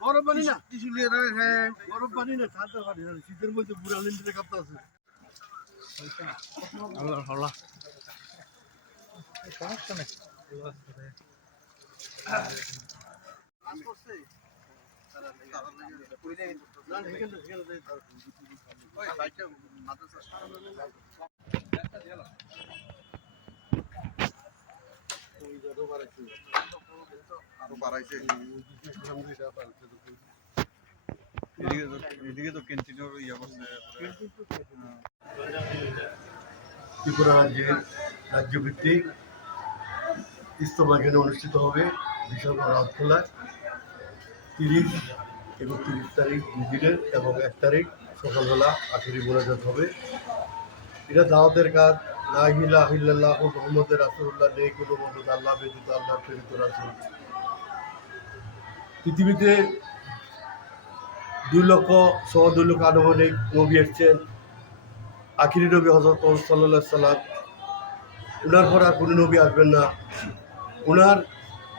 গরম পানি না গরম পানি না ঠান্ডা পানি না শীতের মধ্যে বুড়া লিন্ডে কাঁপতে আছে আল্লাহ আল্লাহ সমস্যা নেই ত্রিপুরা রাজ্যের রাজ্যভিত্তিক ইস্তমা এখানে অনুষ্ঠিত হবে বিশালগড় রাউতকেল্লায় 30 এবং 31 তারিখ 2 দিনের এবং 1 তারিখ সকালবেলা আখেরি মোনাজাত হবে। এটা দাওয়াতের কাজ। লা ইলাহা ইল্লাল্লাহু মুহাম্মাদুর রাসূলুল্লাহ, নেই কোনো মাবুদ আল্লাহ ব্যতীত, আল্লাহর প্রেরিত রাসূল। পৃথিবীতে 2 লক্ষ আনুমানিক নবী এসেছেন। আখিরি নবী হযরত মুহাম্মদ সাল্লাল্লাহু আলাইহি সাল্লাম, ওনার পর আর কোনো নবী আসবেন না। ওনার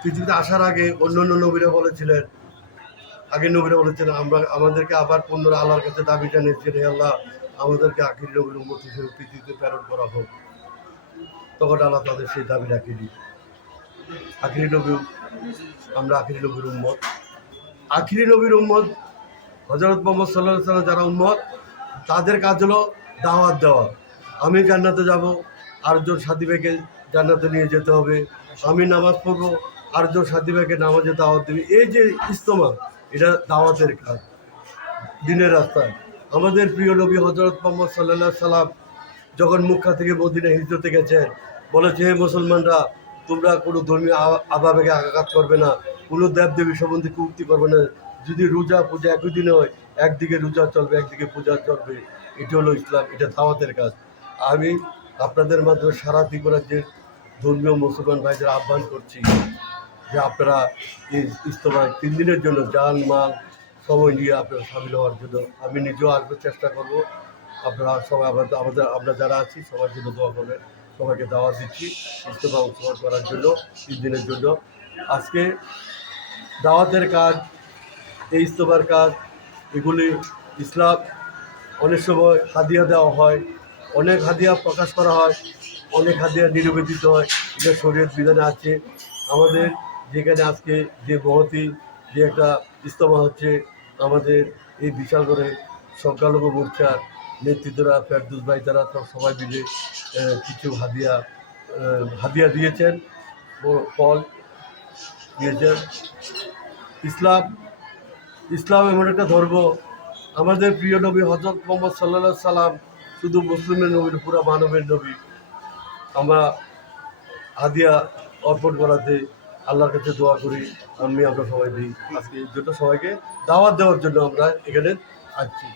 পৃথিবীতে আসার আগে অন্যান্য নবীরা বলেছিলেন, আগের নবীরা বলেছিলেন আমাদেরকে আবার পুনরায় আল্লাহর কাছে দাবি জানিয়েছেন, হে আল্লাহ আমাদেরকে আখিরি নবীর উম্মত হিসেবে পৃথিবীতে প্রেরণ করা হোক। তখন আল্লাহ তাদের সেই দাবি রাখেনি। আখিরি নবী, আমরা আখিরি নবীর উম্মত। আখিরি নবীর উম্মত হযরত মুহাম্মদ সাল্লাল্লাহু আলাইহি ওয়াসাল্লাম যারা উম্মত, তাদের কাজ হলো দাওয়াত দেওয়া। আমি জান্নাতে যাব, আরেকজন সাথী ভাইকে জান্নাতে নিয়ে যেতে হবে। আমি নামাজ পড়বো, আরেকজন সাথী ভাইকে নামাজে দাওয়াত দেবে। এই যে ইজতেমা, এটা দাওয়াতের কাজ দিনের রাস্তায়। আমাদের প্রিয় নবী হযরত মুহাম্মদ সাল্লাল্লাহু আলাইহি সাল্লাম যখন মক্কা থেকে মদিনা হিজরতে গেছেন, বলেছে, হে মুসলমানরা, তোমরা কোনো ধর্মীয় আবেগে আঘাত করবে না, কোনো দেবদেবী সম্বন্ধে কুক্তি করবে না। যদি রোজা পূজা একই দিনে হয়, একদিকে রোজা চলবে, একদিকে পূজা চলবে। এটা হলো ইসলাম, এটা দাওয়াতের কাজ। আমি আপনাদের মাধ্যমে সারা ত্রিপুরার যে ধর্মীয় মুসলমান ভাইদের আহ্বান করছি যে আপনারা এই ইজতেমায় 3 দিনের জন্য জান মাল সময় নিয়ে আপনারা সামিল হওয়ার জন্য। আমি নিজেও আসবার চেষ্টা করব। আপনারা সবাই আমরা যারা আছি সবার জন্য দোয়া করবেন। সবাইকে দাওয়াত দিচ্ছি ইজতেমা অংশগ্রহণ করার জন্য 3 দিনের জন্য। আজকে দাওয়াতের কাজ, এই ইজতেমার কাজ, এগুলি ইসলাম। অনেক সময় হাদিয়া দেওয়া হয়, অনেক হাদিয়া প্রকাশ করা হয়, অনেক হাদিয়া নিবেদিত হয়। এটা শরীয়ত বিধানে আছে। আমাদের যেখানে আজকে যে মহতি যে একটা ইজতেমা হচ্ছে, আমাদের এই বিশালগড়ে সংখ্যালঘু মোর্চার নেতৃত্বরা, ফেরদৌস ভাই, তারা সবাই মিলে কিছু হাদিয়া দিয়েছেন, ফল দিয়েছেন। ইসলাম এমন একটা ধর্ম, আমাদের প্রিয় নবী হযরত মুহাম্মদ সাল্লাল্লাহু আলাইহি সাল্লাম শুধু মুসলিমের নবী, পুরা মানবের নবী। আমরা হাদিয়া অর্পণ করাতে আল্লাহর কাছে দোয়া করি, আমরা সবাই দিই। আজকে এই জন্য সবাইকে দাওয়াত দেওয়ার জন্য আমরা এখানে আসছি।